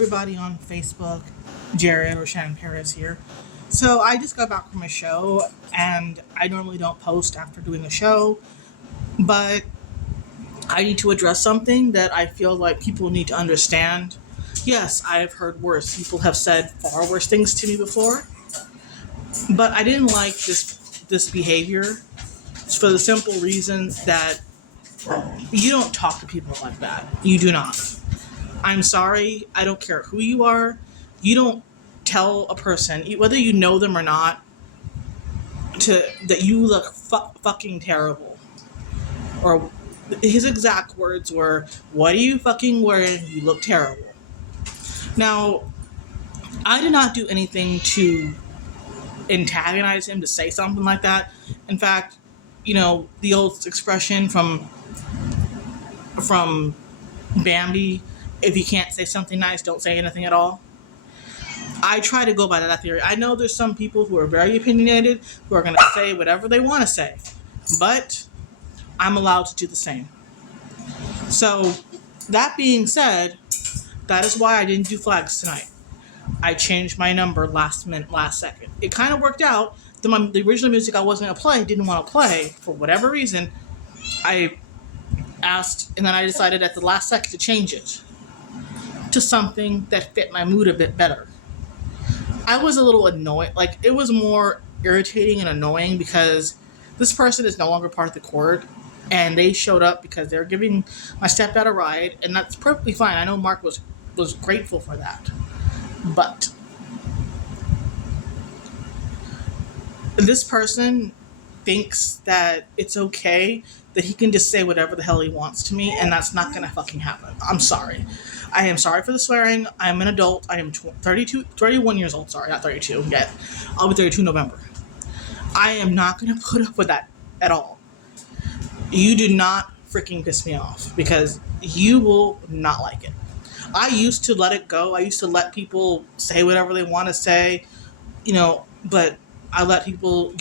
everybody on Facebook. Jared or Shannon Paris here. So I just got back from a show, and I normally don't post after doing a show, but I need to address something that I feel like people need to understand. Yes, I have heard worse. People have said far worse things to me before, but I didn't like this behavior for the simple reason that you don't talk to people like that. You do not. I'm sorry. I don't care who you are. You don't tell a person, whether you know them or not, that you look fucking terrible. Or his exact words were, "What are you fucking wearing? You look terrible." Now, I did not do anything to antagonize him to say something like that. In fact, the old expression from Bambi, if you can't say something nice, don't say anything at all. I try to go by that theory. I know there's some people who are very opinionated who are going to say whatever they want to say, but I'm allowed to do the same. So, that being said, that is why I didn't do flags tonight. I changed my number last second. It kind of worked out. The original music I wasn't going to play, didn't want to play, for whatever reason. I asked, and then I decided at the last second to change it to something that fit my mood a bit better. I was a little annoyed. Like, it was more irritating and annoying because this person is no longer part of the court, and they showed up because they're giving my stepdad a ride, and that's perfectly fine. I know Mark was grateful for that. But this person thinks that it's okay that he can just say whatever the hell he wants to me, and that's not going to fucking happen. I'm sorry. I am sorry for the swearing. I'm an adult. I am 31 years old. Sorry, not 32 yet. I'll be 32 in November. I am not going to put up with that at all. You do not freaking piss me off because you will not like it. I used to let it go. I used to let people say whatever they want to say, but I let people,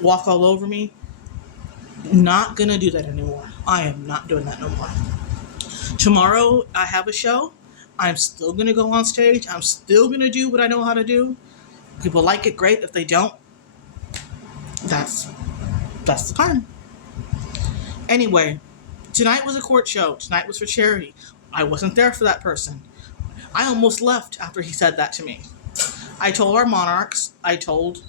walk all over me. Not going to do that anymore. I am not doing that no more. Tomorrow, I have a show. I'm still going to go on stage. I'm still going to do what I know how to do. If people like it, great. If they don't, that's the time. Anyway, tonight was a court show. Tonight was for charity. I wasn't there for that person. I almost left after he said that to me. I told our monarchs. I told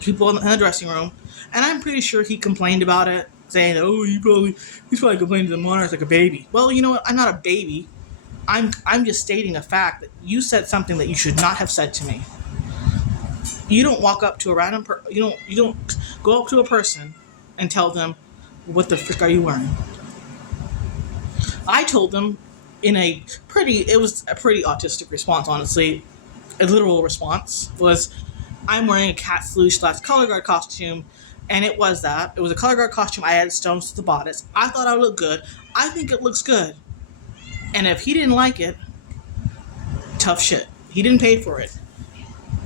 people in the dressing room. And I'm pretty sure he complained about it, saying, "Oh, he's probably complaining to the monarchs like a baby." Well, you know what? I'm not a baby. I'm just stating a fact that you said something that you should not have said to me. You don't walk up to a random you don't go up to a person and tell them, "What the frick are you wearing?" I told them it was a pretty autistic response, honestly. A literal response was, "I'm wearing a cat sloosh / color guard costume." And it was that. It was a color guard costume. I added stones to the bodice. I thought I would look good. I think it looks good. And if he didn't like it, tough shit. He didn't pay for it.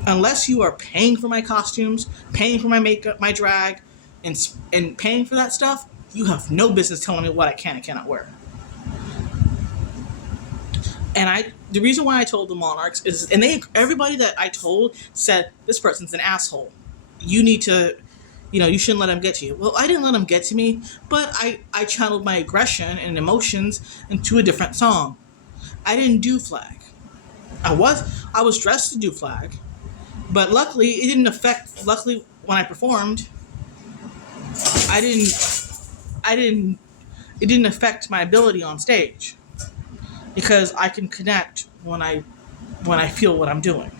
Unless you are paying for my costumes, paying for my makeup, my drag, and paying for that stuff, you have no business telling me what I can and cannot wear. And the reason why I told the monarchs is, and everybody that I told said, "This person's an asshole. You need to, you shouldn't let him get to you." Well, I didn't let him get to me, but I channeled my aggression and emotions into a different song. I didn't do flag. I was dressed to do flag, but luckily it didn't affect. Luckily, when I performed, it didn't affect my ability on stage because I can connect when I feel what I'm doing.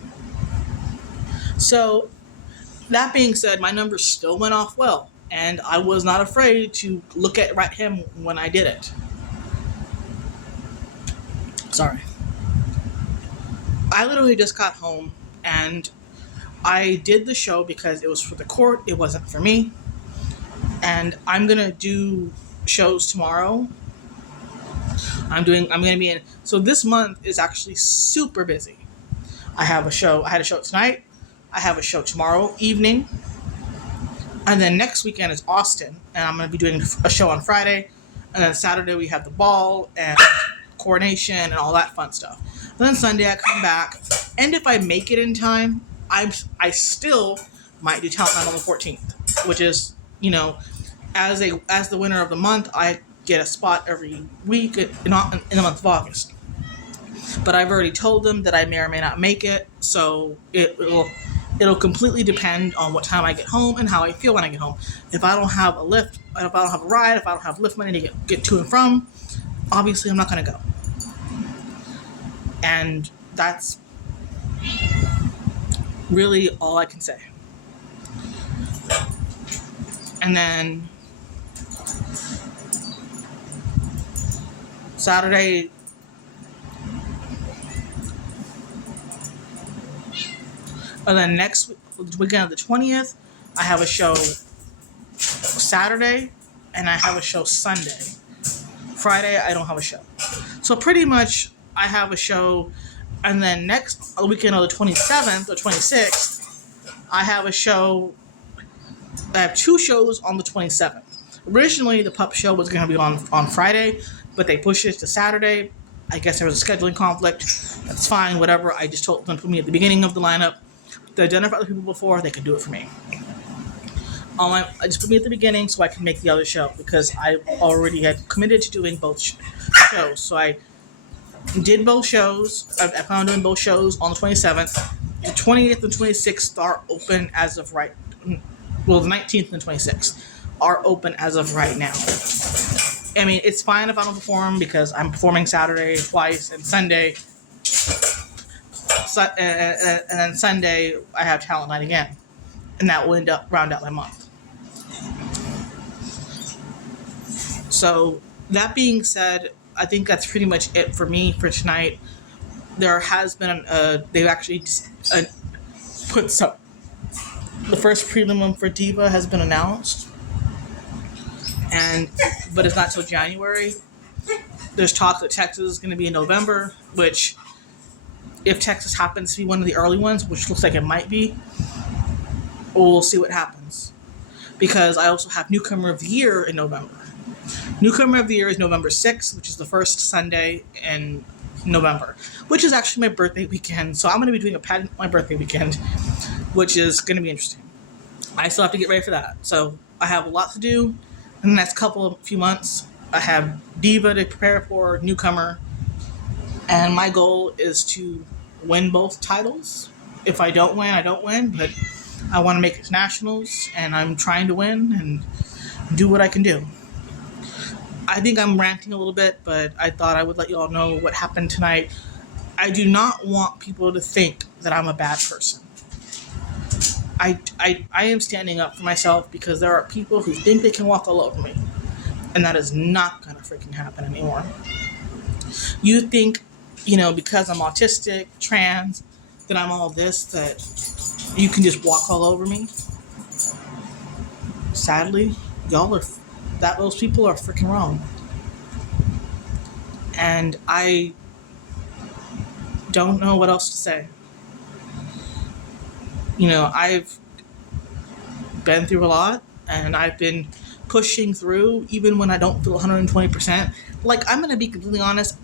So, that being said, my numbers still went off well, and I was not afraid to look at him when I did it. Sorry. I literally just got home, and I did the show because it was for the court. It wasn't for me. And I'm going to do shows tomorrow. I'm going to be in. So this month is actually super busy. I had a show tonight. I have a show tomorrow evening. And then next weekend is Austin. And I'm going to be doing a show on Friday. And then Saturday we have the ball and coronation and all that fun stuff. Then Sunday I come back, and if I make it in time, I still might do talent night on the 14th, which is, as the winner of the month, I get a spot every week in the month of August. But I've already told them that I may or may not make it, so it'll completely depend on what time I get home and how I feel when I get home. If I don't have a lift, if I don't have a ride, if I don't have lift money to get to and from, obviously I'm not going to go. And that's really all I can say. And then Saturday, and then next weekend of the 20th, I have a show Saturday, and I have a show Sunday. Friday, I don't have a show. So pretty much, I have a show, and then next weekend of the 27th or 26th, I have a show. I have 2 shows on the 27th. Originally, the pup show was going to be on Friday, but they pushed it to Saturday. I guess there was a scheduling conflict. That's fine, whatever. I just told them to put me at the beginning of the lineup. They've done it for other people before. They could do it for me. I just put me at the beginning so I can make the other show, because I already had committed to doing both shows. So I did both shows. I plan on doing both shows on the 27th. The 20th and 26th are open as of right. Well, the 19th and 26th are open as of right now. I mean, it's fine if I don't perform, because I'm performing Saturday twice and Sunday. And then Sunday, I have talent night again. And that will round out my month. So, that being said, I think that's pretty much it for me for tonight. There has been, they've actually put some. The first prelim for Diva has been announced, but it's not till January. There's talk that Texas is going to be in November, which, if Texas happens to be one of the early ones, which looks like it might be, we'll see what happens. Because I also have Newcomer of the Year in November. Newcomer of the Year is November 6th, which is the first Sunday in November, which is actually my birthday weekend. So I'm going to be doing a pageant my birthday weekend, which is going to be interesting. I still have to get ready for that. So I have a lot to do in the next few months. I have Diva to prepare for, Newcomer, and my goal is to win both titles. If I don't win, I don't win, but I want to make it to nationals, and I'm trying to win and do what I can do. I think I'm ranting a little bit, but I thought I would let you all know what happened tonight. I do not want people to think that I'm a bad person. I am standing up for myself, because there are people who think they can walk all over me. And that is not going to freaking happen anymore. You think, because I'm autistic, trans, that I'm all this, that you can just walk all over me. Sadly, those people are freaking wrong. And I don't know what else to say. I've been through a lot, and I've been pushing through even when I don't feel 120%. Like, I'm going to be completely honest.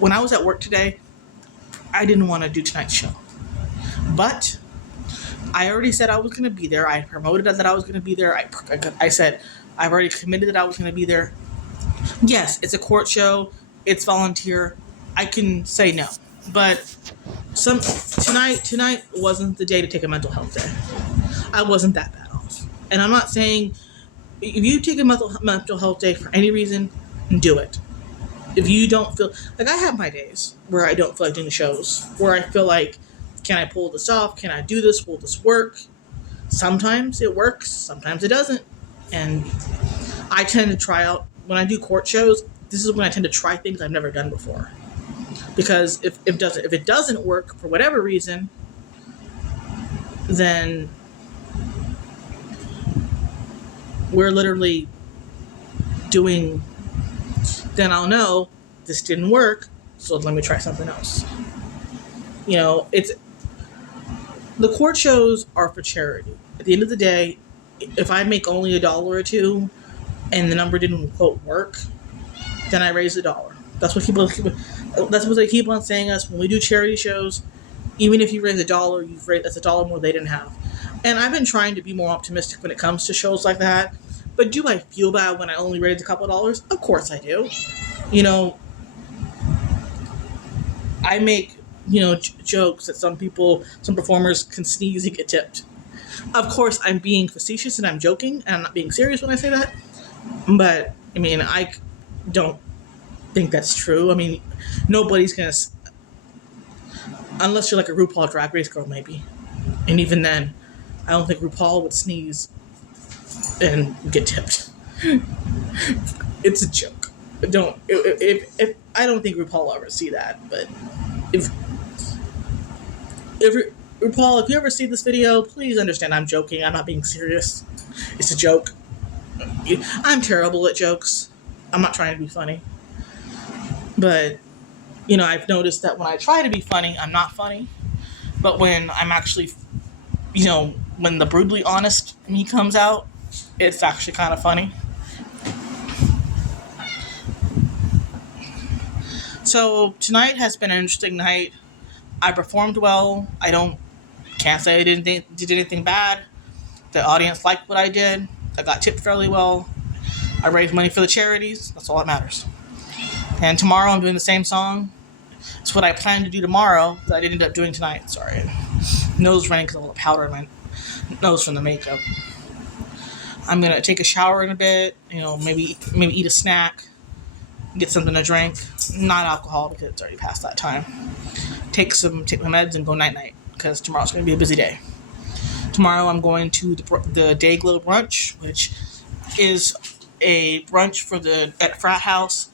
When I was at work today, I didn't want to do tonight's show. But I already said I was going to be there. I promoted that I was going to be there. I said I've already committed that I was going to be there. Yes, it's a court show. It's volunteer. I can say no. But tonight wasn't the day to take a mental health day. I wasn't that bad off. And I'm not saying, if you take a mental health day for any reason, do it. If you don't feel, like, I have my days where I don't feel like doing the shows, where I feel like, can I pull this off? Can I do this? Will this work? Sometimes it works, sometimes it doesn't. And I tend to try out, when I do court shows, this is when I tend to try things I've never done before. Because if it doesn't work for whatever reason, then we're literally then I'll know this didn't work, so let me try something else. The court shows are for charity. At the end of the day, if I make only $1 or $2 and the number didn't, quote, work, then I raise $1. That's what That's what they keep on saying us when we do charity shows. Even if you raise $1, that's $1 more they didn't have. And I've been trying to be more optimistic when it comes to shows like that. But do I feel bad when I only raise a couple of dollars? Of course I do. You know, I make jokes that some performers can sneeze and get tipped. Of course, I'm being facetious and I'm joking and I'm not being serious when I say that. But I mean, I don't think that's true. I mean, nobody's gonna, unless you're like a RuPaul Drag Race girl, maybe. And even then, I don't think RuPaul would sneeze and get tipped. It's a joke. Don't if I don't think RuPaul will ever see that. But if if RuPaul, if you ever see this video, please understand I'm joking. I'm not being serious. It's a joke. I'm terrible at jokes. I'm not trying to be funny. But I've noticed that when I try to be funny, I'm not funny. But when I'm actually, when the brutally honest me comes out, it's actually kind of funny. So tonight has been an interesting night. I performed well. Can't say I did anything bad. The audience liked what I did. I got tipped fairly well. I raised money for the charities. That's all that matters. And tomorrow I'm doing the same song. It's what I planned to do tomorrow that I didn't end up doing tonight. Sorry. Nose running because a little powder in my nose from the makeup. I'm going to take a shower in a bit. Maybe eat a snack. Get something to drink. Not alcohol because it's already past that time. Take my meds and go night-night because tomorrow's going to be a busy day. Tomorrow I'm going to the Day Glow brunch, which is a brunch at frat house.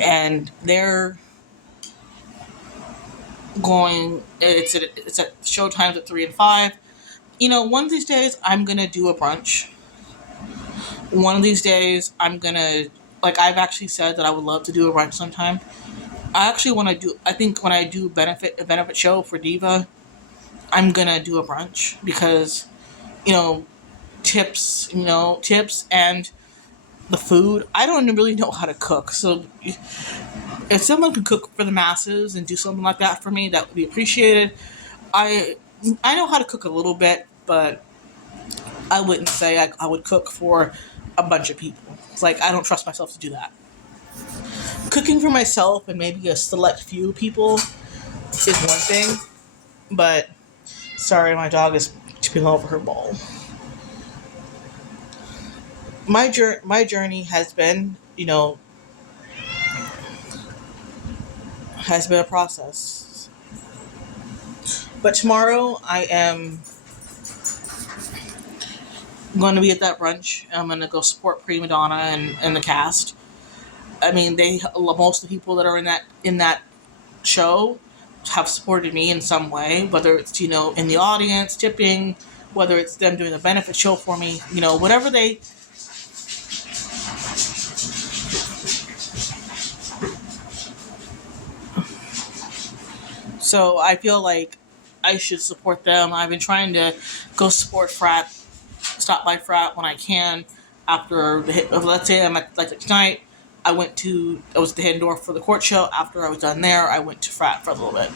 And they're going, it's at show times at 3 and 5. One of these days I'm going to do a brunch. One of these days I'm going to, I've actually said that I would love to do a brunch sometime. I actually want to I think when I do a benefit show for Diva, I'm going to do a brunch because, tips and the food. I don't really know how to cook. So if someone could cook for the masses and do something like that for me, that would be appreciated. I know how to cook a little bit, but I wouldn't say I would cook for a bunch of people. It's I don't trust myself to do that. Cooking for myself and maybe a select few people is one thing, but sorry, my dog is tipping over her bowl. My journey has been, has been a process. But tomorrow I am going to be at that brunch. I'm going to go support Prima Donna and the cast. I mean, most of the people that are in that show have supported me in some way, whether it's, in the audience, tipping, whether it's them doing a benefit show for me, whatever they... So I feel like I should support them. I've been trying to go stop by frat when I can. After let's say I'm at, tonight, I was at the hidden door for the court show. After I was done there, I went to frat for a little bit.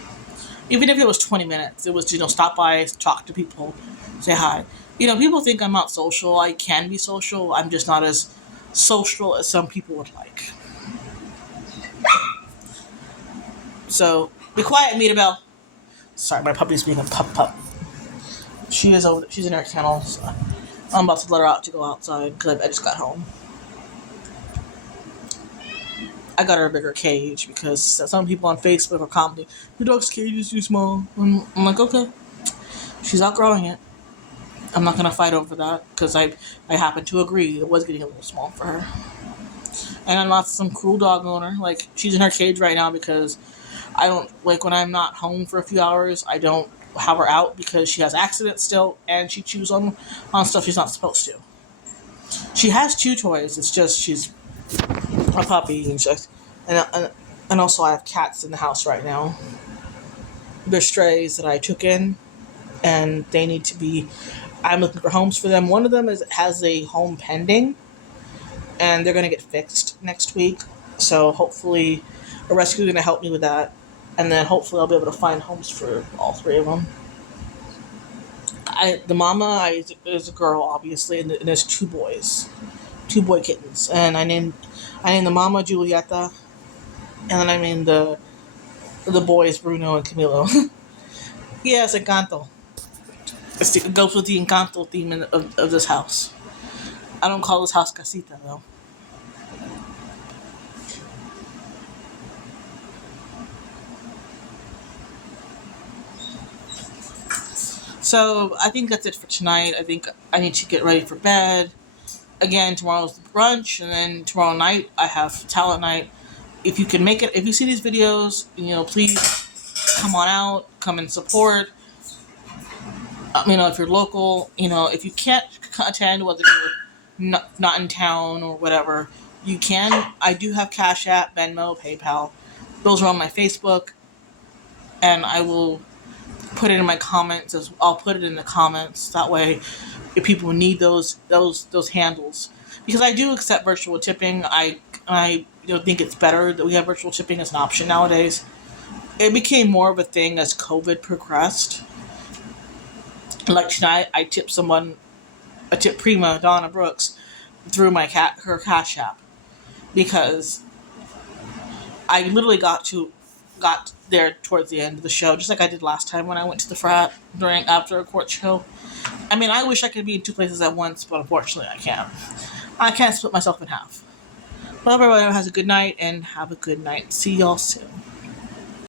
Even if it was 20 minutes, it was, stop by, talk to people, say hi. People think I'm not social. I can be social. I'm just not as social as some people would like. So, be quiet, Meetabelle. Sorry, my puppy's being a pup. She's in her kennel, so I'm about to let her out to go outside because I just got home. I got her a bigger cage because some people on Facebook are commenting, your dog's cage is too small. I'm like, okay. She's outgrowing it. I'm not going to fight over that because I happen to agree it was getting a little small for her. And I'm not some cruel dog owner. She's in her cage right now because I don't, when I'm not home for a few hours, I don't have her out because she has accidents still and she chews on stuff she's not supposed to. She has chew toys. It's just she's a puppy and also I have cats in the house right now. They're strays that I took in and they need to be, I'm looking for homes for them. One of them has a home pending and they're going to get fixed next week. So hopefully, a rescue is going to help me with that, and then hopefully I'll be able to find homes for all three of them. The mama is a girl, obviously, and there's two boys, two boy kittens, and I named the mama Giulietta, and then I named the boys Bruno and Camilo. Yes, Encanto. It goes with the Encanto theme of this house. I don't call this house Casita though. So I think that's it for tonight. I think I need to get ready for bed. Again, tomorrow's brunch, and then tomorrow night I have talent night. If you can make it, if you see these videos, please come on out, come and support. If you're local, if you can't attend, whether you're not in town or whatever, you can. I do have Cash App, Venmo, PayPal. Those are on my Facebook, and I will put it in my comments. I'll put it in the comments. That way, if people need those handles, because I do accept virtual tipping. I think it's better that we have virtual tipping as an option nowadays. It became more of a thing as COVID progressed. Like tonight, I tipped Prima Donna Brooks through her Cash App because I literally got there towards the end of the show, just like I did last time when I went to the frat after a court show. I wish I could be in two places at once, but unfortunately I can't. I can't split myself in half. Well, everyone has a good night and have a good night. See y'all soon.